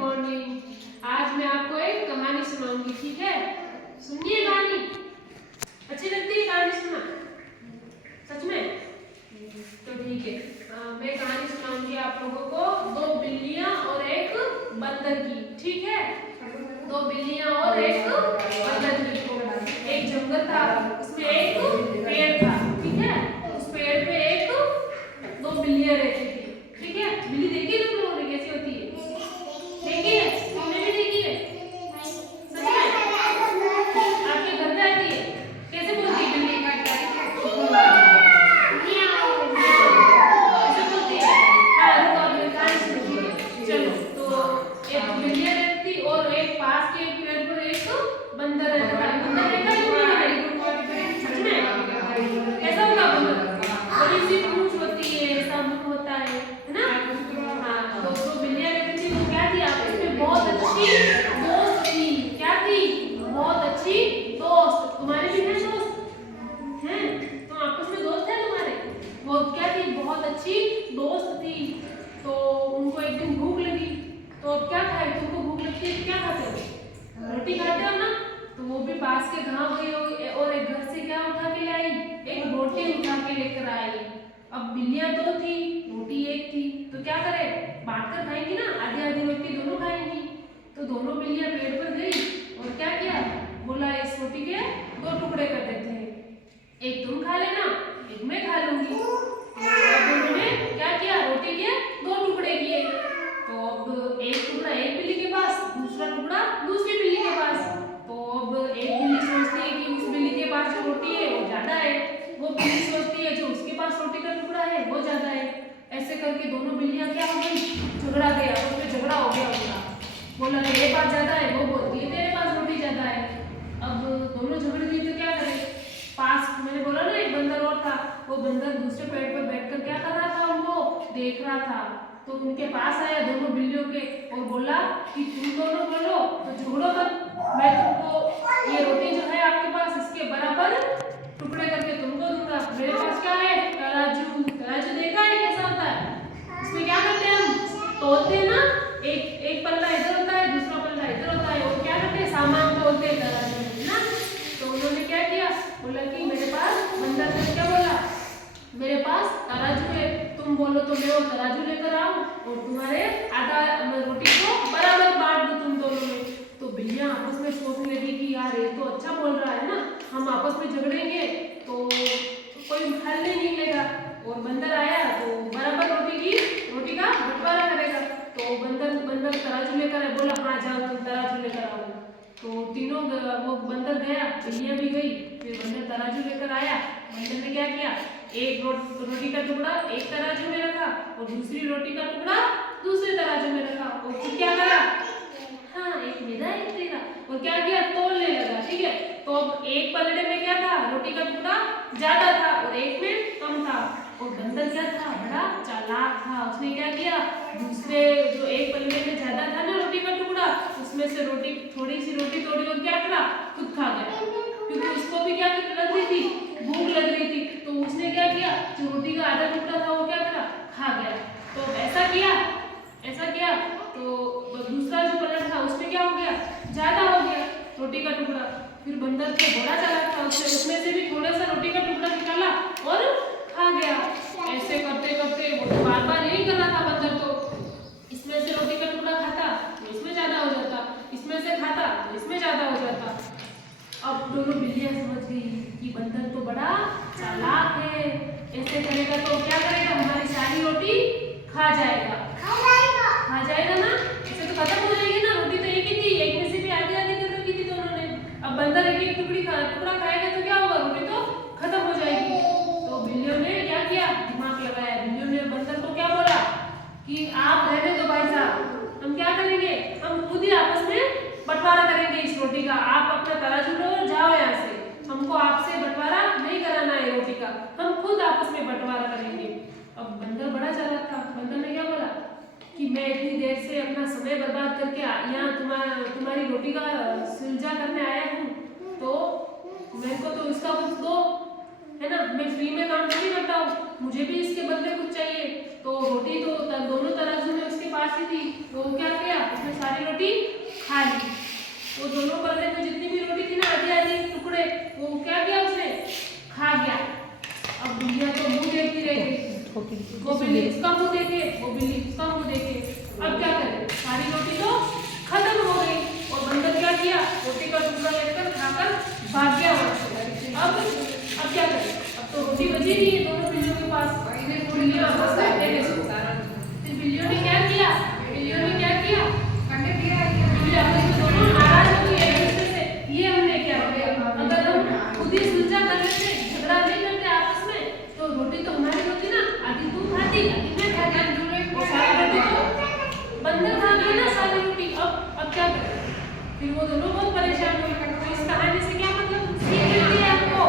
Morning. आज मैं आपको एक कहानी सुनाऊंगी, ठीक है? सुनिए कहानी। अच्छी लगती है कहानी सुनना? सच में? तो ठीक है। मैं कहानी सुनाऊंगी आप लोगों को दो बिल्लियां और एक बंदर की, ठीक है? दो बिल्लियां और एक बंदर की। एक जंगल था, उसमें एक पेड़ था, ठीक है? उस पेड़ पे एक दो बिल्लियां रहती थी, ठीक है? बिल्ली देखी तुम लोगों ने कैसी होती है? देखी है? तुमने भी देखी है? सच में? आपके घर पे आती है? कैसे बोलती है बिल्ली? ऐसे बोलती है? हाँ, रुको अब मैं कहानी सुनती है। चलो, तो एक बिल्लियां रहती और एक पास के एक पेड़ पर एक बंदर रहता है। बंदर रहता है सच में? कैसा होगा बंदर? बड़ी सी पूंछ होती है, ऐसा मुंह होता है ना? हाँ, तो जो बिल्लियां रहती थी वो क्या थी, आपस में बहुत अच्छी दोस्त थी। क्या थी? बहुत अच्छी दोस्त। तुम्हारे भी है दोस्त? हैं? तो आपस में दोस्त है तुम्हारे? वो क्या थी? बहुत अच्छी दोस्त थी। तो उनको एक दिन भूख लगी, तो अब क्या खाए? तुमको भूख लगती है तो क्या खाते हो? रोटी खाते हो ना? तो वो भी पास के गांव गई और एक घर से क्या उठा के लाई? एक रोटी उठा के लेकर आई। अब बिल्लियां दो थी, रोटी एक थी, तो क्या करे? बांट कर खाएंगी ना, आधी आधी रोटी दोनों खाएंगी। तो दोनों बिल्लियां पेड़ पर गई और क्या किया? बोला इस रोटी के दो टुकड़े कर देते हैं, एक तुम खा लेना, एक मैं खा लूंगी। तो अब उन्होंने क्या किया? रोटी के दो टुकड़े किए। तो अब एक टुकड़ा एक बिल्ली के पास, दूसरा टुकड़ा दूसरी बिल्ली के पास। तो अब एक बिल्ली सोचती है कि उस बिल्ली के पास जो रोटी है वो ज्यादा है, वो बिल्ली सोचती है जो उसके पास रोटी का टुकड़ा है वो ज्यादा है। ऐसे करके दोनों बिल्लियां क्या हो गई? झगड़ा गया, उसमें झगड़ा हो गया उनका। बोला तेरे पास ज्यादा है, वो बोलती है तेरे पास रोटी ज्यादा है। अब दोनों झगड़ गई तो क्या करे? पास मैंने बोला ना एक बंदर और था, वो बंदर दूसरे पेड़ पर बैठकर क्या कर रहा था? उनको देख रहा था। तो उनके पास आया दोनों बिल्लियों के और बोला कि तुम दोनों बोलो तो झगड़ो मत, मैं तुमको ये रोटी जो है आपके पास इसके बराबर टुकड़े करके तुमको दूंगा। मेरे पास क्या है? तराजू। तराजू देखा है कैसा होता है? इसमें क्या करते हैं हम? तोलते हैं ना, एक एक पल्ला इधर होता है, दूसरा पल्ला इधर होता है, और क्या करते हैं? सामान तोलते हैं तराजू में ना। तो उन्होंने क्या किया? बोला कि मेरे पास, बंदर ने क्या बोला? मेरे पास तराजू है, तुम बोलो तो मैं वो तराजू लेकर आऊं और तुम्हारे आधा रोटी को बराबर बांट दूं तुम दोनों में। तो बिल्लियां आपस में सोचने लगी कि यार ये तो अच्छा बोल रहा है ना, हम आपस में झगड़ेंगे तो कोई हल नहीं मिलेगा। और बंदर आया तो बराबर रोटी का बंटवारा करेगा। तो बंदर तराजू लेकर आया, बोला हाँ जाओ तुम तराजू लेकर आओ। तो तीनों वो बंदर गया, बिल्लियां भी गई, फिर बंदर तराजू लेकर आया। बंदर ने क्या किया? एक रोटी का टुकड़ा एक तराजू में रखा और दूसरी रोटी का टुकड़ा दूसरे तराजू में रखा और फिर क्या करा? हाँ, एक मेरा एक तेरा, और क्या किया? तोलने लगा, ठीक है? तो अब एक पलड़े में क्या था? रोटी का टुकड़ा ज्यादा था और एक में कम था। और बंदर क्या था? बड़ा चालाक था। उसने क्या किया? दूसरे जो एक पलड़े में ज्यादा था ना रोटी का टुकड़ा, उसमें से रोटी थोड़ी सी रोटी तोड़ी और क्या करा? खुद खा गया, क्योंकि उसको भी क्या लग रही थी? भूख लग रही थी। तो उसने क्या किया? जो रोटी का आधा टुकड़ा था वो क्या करा? खा गया। तो ऐसा किया तो दूसरा जो पलट था उसमें क्या हो गया? ज्यादा हो गया रोटी का टुकड़ा। फिर बंदर तो बड़ा चालाक था, उसमें से भी थोड़ा सा रोटी का टुकड़ा निकाला और खा गया। ऐसे करते करते वो तो बार बार यही कर रहा था बंदर, तो इसमें से रोटी का टुकड़ा खाता तो इसमें ज्यादा हो जाता, इसमें से खाता तो इसमें ज्यादा हो जाता। अब दोनों बिल्लियां समझ गई कि बंदर तो बड़ा चालाक है, ऐसे करेगा तो क्या करेगा? हमारी सारी रोटी खा जाएगा ना, ऐसे तो खत्म हो जाएगी ना। रोटी तो एक ही थी, एक में से भी आधी आधी कर रखी थी दोनों ने। अब बंदर एक एक टुकड़ा खाएगा तो क्या होगा? रोटी तो खत्म हो जाएगी। तो बिल्लियों ने क्या किया? दिमाग लगाया। बिल्लियों ने बंदर को क्या बोला कि आप रहने दो भाई साहब, हम क्या करेंगे? हम खुद ही आपस में बंटवारा करेंगे इस रोटी का। आप अपना तराजू लो और जाओ यहाँ से, हमको आपसे बंटवारा नहीं कराना है रोटी का, हम खुद आपस में बंटवारा करेंगे। अब बंदर बड़ा चालाक था। बंदर ने क्या बोला कि मैं इतनी देर से अपना समय बर्बाद करके यहाँ तुम्हारी रोटी का सुलझा करने आया हूँ, तो मेरे को तो इसका कुछ दो, है ना? मैं फ्री में काम नहीं करता हूँ, मुझे भी इसके बदले कुछ चाहिए। तो रोटी तो दोनों तराजू में उसके पास ही थी, तो क्या किया? उसने सारी रोटी खा ली। वो दोनों बंदे में जितनी भी रोटी थी ना आधी आधी टुकड़े, वो क्या किया उसने, खा गया। अब बिल्लियां तो मुंह देखती रह गई, वो बिल्ली उसका मुंह देखे, वो बिल्ली उसका मुंह देखे। अब क्या करे, सारी रोटी तो खत्म हो गई और बंदर क्या किया, रोटी का टुकड़ा लेकर खाकर भाग गया वहां से। अब क्या करे, अब तो रोटी बची नहीं है दोनों बिल्लियों के पास। बिल्लियां आपस में लड़ने लगी। फिर बिल्लियों ने क्या किया, बिल्ली आपस में दोनों नाराज हो गई एक दूसरे से, ये हमने क्या किया। अगर हम खुद ही सुलझा कर लेते, झगड़ा नहीं करते आपस में, तो रोटी तो हमारी होती ना, आधी तुम खाती आधी मैं खाती, और सारी रोटी तो बंदर खा गया ना सारी रोटी। अब क्या करें, फिर वो दोनों बहुत परेशान हुए।